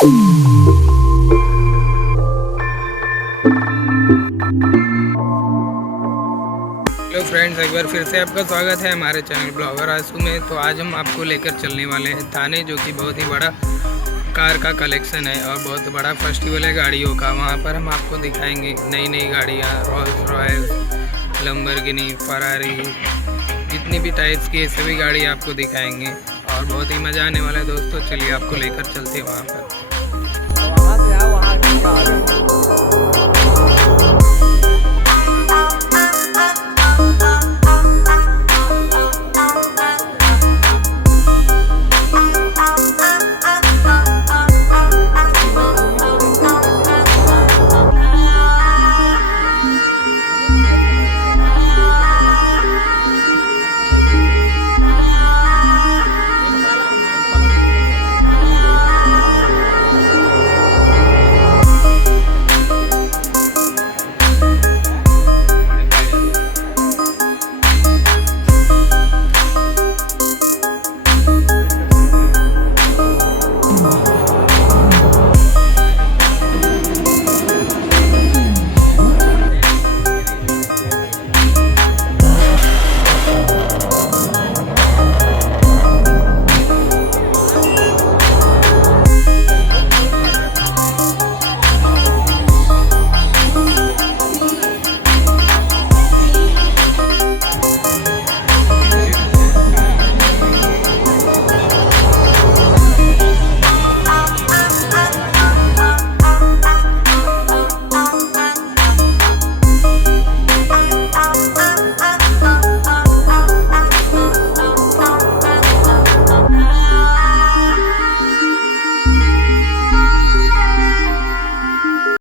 Hello friends, एक बार फिर से आपका स्वागत है हमारे चैनल ब्लॉगर आशू में। तो आज हम आपको लेकर चलने वाले हैं थाने, जो कि बहुत ही बड़ा कार का कलेक्शन है और बहुत बड़ा फेस्टिवल है गाड़ियों का। वहाँ पर हम आपको दिखाएंगे नई नई गाड़ियाँ, रोल्स रॉयस, लंबरगिनी, फरारी, जितनी भी टाइप्स की सभी गाड़ी आपको दिखाएंगे और बहुत ही मज़ा आने वाला है दोस्तों। चलिए आपको लेकर चलते हैं वहाँ पर।